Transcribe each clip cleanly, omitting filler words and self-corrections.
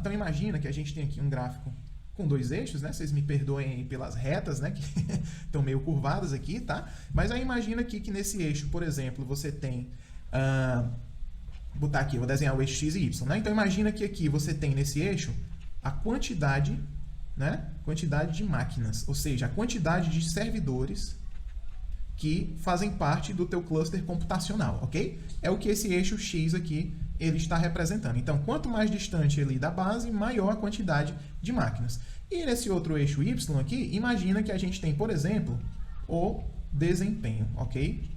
Então imagina que a gente tem aqui um gráfico com dois eixos, né? Vocês me perdoem aí pelas retas, né? Que estão meio curvadas aqui, tá? Mas aí imagina aqui que nesse eixo, por exemplo, você tem... botar aqui, vou desenhar o eixo X e Y, né? Então imagina que aqui você tem nesse eixo a quantidade, né? Quantidade de máquinas, ou seja, a quantidade de servidores que fazem parte do teu cluster computacional, ok? É o que esse eixo X aqui ele está representando. Então, quanto mais distante ele da base, maior a quantidade de máquinas. E nesse outro eixo Y aqui, imagina que a gente tem, por exemplo, o desempenho, ok?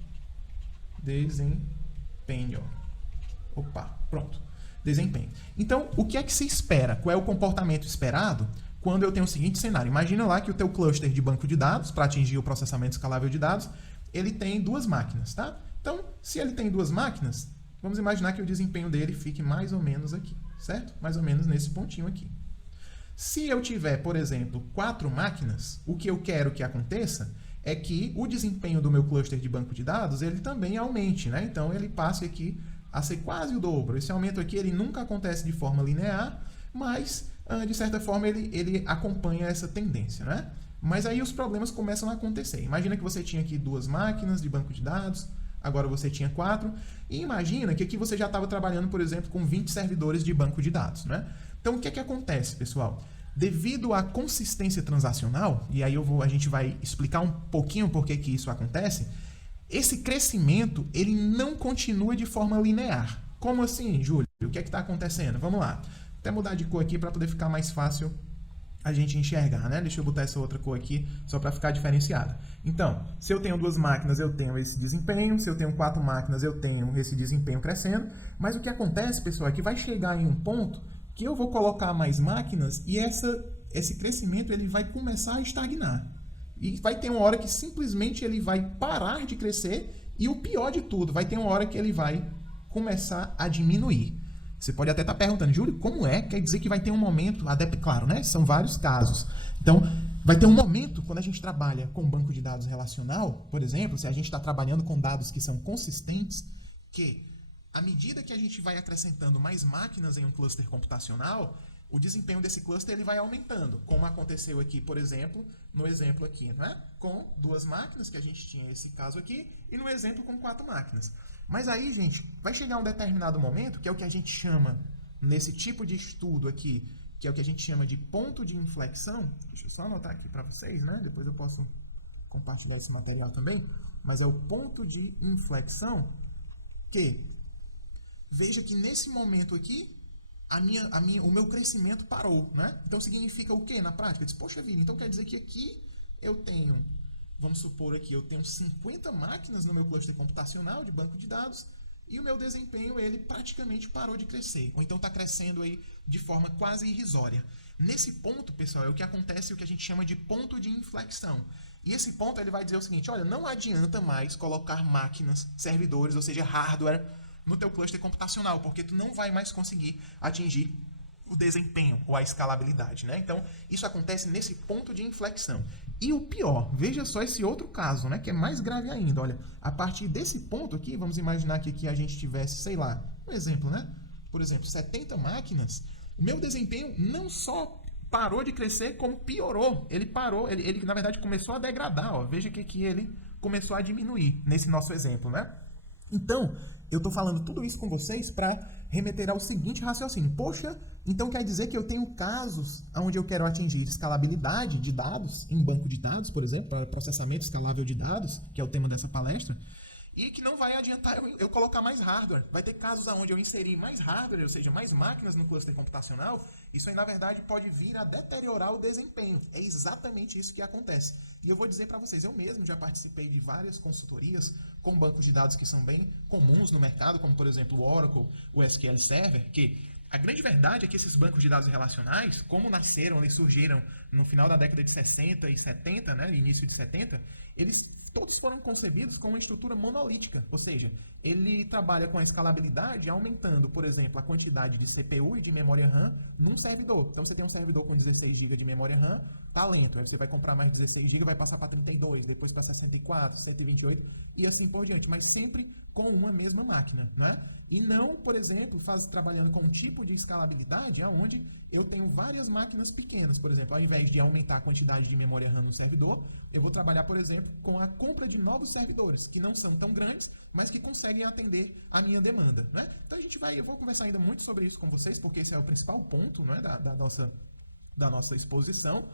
Desempenho. Opa, pronto. Desempenho. Então, o que é que se espera? Qual é o comportamento esperado quando eu tenho o seguinte cenário? Imagina lá que o teu cluster de banco de dados, para atingir o processamento escalável de dados, ele tem duas máquinas, tá? Então, se ele tem duas máquinas, vamos imaginar que o desempenho dele fique mais ou menos aqui, certo? Mais ou menos nesse pontinho aqui. Se eu tiver, por exemplo, 4 máquinas, o que eu quero que aconteça é que o desempenho do meu cluster de banco de dados, ele também aumente, né? Então, ele passe aqui a ser quase o dobro. Esse aumento aqui, ele nunca acontece de forma linear, mas, de certa forma, ele acompanha essa tendência, né? Mas aí os problemas começam a acontecer. Imagina que você tinha aqui 2 máquinas de banco de dados, agora você tinha 4, e imagina que aqui você já estava trabalhando, por exemplo, com 20 servidores de banco de dados, né? Então, o que é que acontece, pessoal? Devido à consistência transacional, e aí a gente vai explicar um pouquinho por que isso acontece, esse crescimento ele não continua de forma linear. Como assim, Júlio? O que é que está acontecendo? Vamos lá. Vou até mudar de cor aqui para poder ficar mais fácil a gente enxergar, né? Deixa eu botar essa outra cor aqui só para ficar diferenciada. Então, se eu tenho 2 máquinas, eu tenho esse desempenho. Se eu tenho 4 máquinas, eu tenho esse desempenho crescendo. Mas o que acontece, pessoal, é que vai chegar em um ponto que eu vou colocar mais máquinas e esse crescimento ele vai começar a estagnar. E vai ter uma hora que simplesmente ele vai parar de crescer e o pior de tudo, vai ter uma hora que ele vai começar a diminuir. Você pode até estar perguntando, Júlio, como é? Quer dizer que vai ter um momento... Claro, né? São vários casos. Então, vai ter um momento, quando a gente trabalha com banco de dados relacional, por exemplo, se a gente está trabalhando com dados que são consistentes, que à medida que a gente vai acrescentando mais máquinas em um cluster computacional, o desempenho desse cluster ele vai aumentando, como aconteceu aqui, por exemplo, no exemplo aqui, não é? Com 2 máquinas, que a gente tinha esse caso aqui, e no exemplo com 4 máquinas. Mas aí, gente, vai chegar um determinado momento, que é o que a gente chama, nesse tipo de estudo aqui, que é o que a gente chama de ponto de inflexão. Deixa eu só anotar aqui para vocês, né? Depois eu posso compartilhar esse material também. Mas é o ponto de inflexão que, veja que nesse momento aqui, o meu crescimento parou, né? Então significa o quê na prática? Eu disse, poxa vida, então quer dizer que aqui eu tenho... Vamos supor aqui, eu tenho 50 máquinas no meu cluster computacional de banco de dados e o meu desempenho ele praticamente parou de crescer. Ou então está crescendo aí de forma quase irrisória. Nesse ponto, pessoal, é o que acontece, o que a gente chama de ponto de inflexão. E esse ponto ele vai dizer o seguinte, olha, não adianta mais colocar máquinas, servidores, ou seja, hardware, no teu cluster computacional, porque tu não vai mais conseguir atingir o desempenho ou a escalabilidade, né? Então, isso acontece nesse ponto de inflexão. E o pior, veja só esse outro caso, né, que é mais grave ainda. Olha, a partir desse ponto aqui, vamos imaginar que aqui a gente tivesse, sei lá, um exemplo, né? Por exemplo, 70 máquinas, o meu desempenho não só parou de crescer, como piorou. Ele parou, ele na verdade começou a degradar, ó. Veja que aqui ele começou a diminuir nesse nosso exemplo, né? Então, eu estou falando tudo isso com vocês para remeter ao seguinte raciocínio. Poxa, então quer dizer que eu tenho casos onde eu quero atingir escalabilidade de dados, em banco de dados, por exemplo, para processamento escalável de dados, que é o tema dessa palestra, e que não vai adiantar eu colocar mais hardware. Vai ter casos onde eu inserir mais hardware, ou seja, mais máquinas no cluster computacional. Isso aí, na verdade, pode vir a deteriorar o desempenho. É exatamente isso que acontece. E eu vou dizer para vocês, eu mesmo já participei de várias consultorias com bancos de dados que são bem comuns no mercado, como, por exemplo, o Oracle, o SQL Server, que a grande verdade é que esses bancos de dados relacionais, como nasceram, eles surgiram no final da década de 60 e 70, né, início de 70, eles todos foram concebidos com uma estrutura monolítica, ou seja, ele trabalha com a escalabilidade aumentando, por exemplo, a quantidade de CPU e de memória RAM num servidor. Então você tem um servidor com 16 GB de memória RAM, tá lento, aí você vai comprar mais 16 GB, vai passar para 32, depois para 64, 128 e assim por diante, mas sempre com uma mesma máquina, né? E não, por exemplo, trabalhando com um tipo tipo de escalabilidade onde eu tenho várias máquinas pequenas. Por exemplo, ao invés de aumentar a quantidade de memória RAM no servidor, eu vou trabalhar, por exemplo, com a compra de novos servidores, que não são tão grandes, mas que conseguem atender a minha demanda, né? Então eu vou conversar ainda muito sobre isso com vocês, porque esse é o principal ponto, né, da nossa exposição.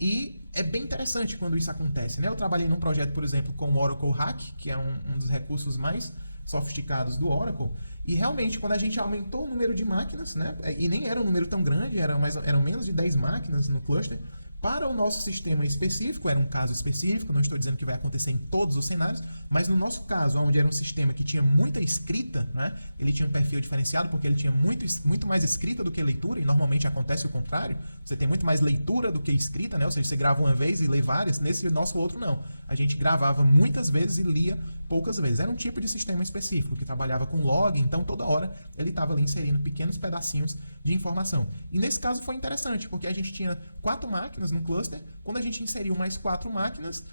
E é bem interessante quando isso acontece, né? Eu trabalhei num projeto, por exemplo, com o Oracle Hack, que é um dos recursos mais sofisticados do Oracle, e realmente quando a gente aumentou o número de máquinas, né, e nem era um número tão grande, eram menos de 10 máquinas no cluster, para o nosso sistema específico, era um caso específico, não estou dizendo que vai acontecer em todos os cenários, mas no nosso caso, onde era um sistema que tinha muita escrita, né, ele tinha um perfil diferenciado porque ele tinha muito mais escrita do que leitura, e normalmente acontece o contrário, você tem muito mais leitura do que escrita, né, ou seja, você grava uma vez e lê várias, nesse nosso outro não. A gente gravava muitas vezes e lia poucas vezes. Era um tipo de sistema específico que trabalhava com log, então toda hora ele estava ali inserindo pequenos pedacinhos de informação. E nesse caso foi interessante, porque a gente tinha 4 máquinas no cluster. Quando a gente inseriu mais 4 máquinas,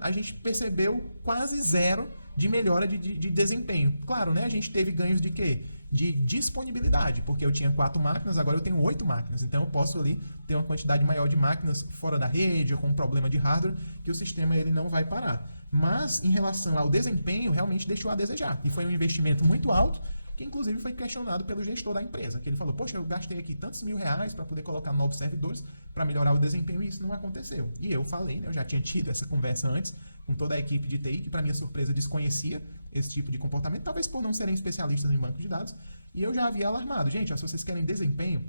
a gente percebeu quase zero de melhora de desempenho. Claro, né? A gente teve ganhos de quê? De disponibilidade, porque eu tinha 4 máquinas, agora eu tenho 8 máquinas. Então eu posso ali ter uma quantidade maior de máquinas fora da rede ou com um problema de hardware que o sistema ele não vai parar. Mas em relação ao desempenho, realmente deixou a desejar. E foi um investimento muito alto, que inclusive foi questionado pelo gestor da empresa, que ele falou, poxa, eu gastei aqui tantos R$1.000 para poder colocar novos servidores para melhorar o desempenho e isso não aconteceu. E eu falei, né, eu já tinha tido essa conversa antes com toda a equipe de TI, que para minha surpresa desconhecia esse tipo de comportamento, talvez por não serem especialistas em banco de dados, e eu já havia alarmado, gente, se vocês querem desempenho,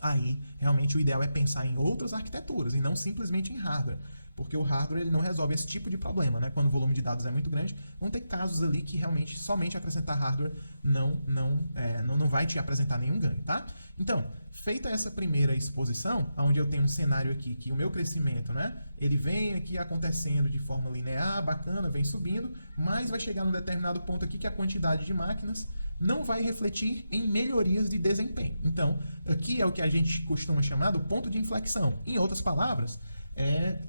aí realmente o ideal é pensar em outras arquiteturas e não simplesmente em hardware. Porque o hardware ele não resolve esse tipo de problema, né? Quando o volume de dados é muito grande, vão ter casos ali que realmente somente acrescentar hardware não vai te apresentar nenhum ganho, tá? Então, feita essa primeira exposição, onde eu tenho um cenário aqui que o meu crescimento, né? Ele vem aqui acontecendo de forma linear, bacana, vem subindo, mas vai chegar num determinado ponto aqui que a quantidade de máquinas não vai refletir em melhorias de desempenho. Então, aqui é o que a gente costuma chamar do ponto de inflexão. Em outras palavras,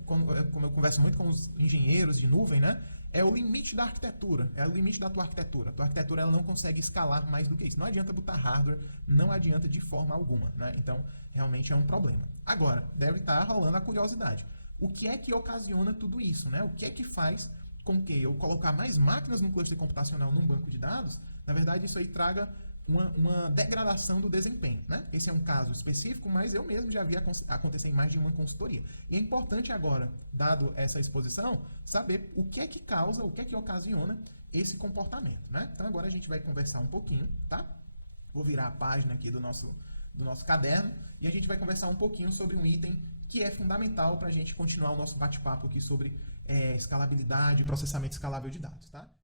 como eu converso muito com os engenheiros de nuvem, né? É o limite da arquitetura, é o limite da tua arquitetura. A tua arquitetura ela não consegue escalar mais do que isso. Não adianta botar hardware, não adianta de forma alguma, né? Então, realmente é um problema. Agora, deve estar rolando a curiosidade. O que é que ocasiona tudo isso, né? O que é que faz com que eu colocar mais máquinas no cluster computacional num banco de dados, na verdade isso aí traga uma degradação do desempenho, né? Esse é um caso específico, mas eu mesmo já vi acontecer em mais de uma consultoria. E é importante agora, dado essa exposição, saber o que é que causa, o que é que ocasiona esse comportamento, né? Então agora a gente vai conversar um pouquinho, tá? Vou virar a página aqui do nosso caderno e a gente vai conversar um pouquinho sobre um item que é fundamental para a gente continuar o nosso bate-papo aqui sobre escalabilidade e processamento escalável de dados, tá?